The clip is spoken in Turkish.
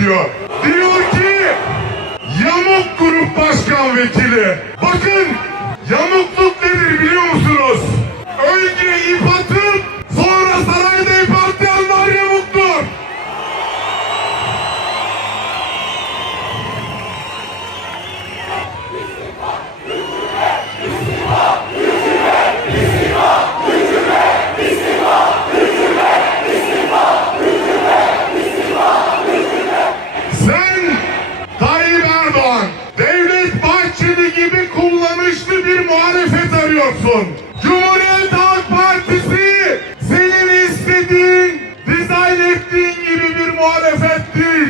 ediyor. Diyor ki Yamuk Grup Başkan Vekili bakın yamukluk haberin. Cumhuriyet Halk Partisi senin istediğin, dizayn ettiğin gibi bir muhalefet değil.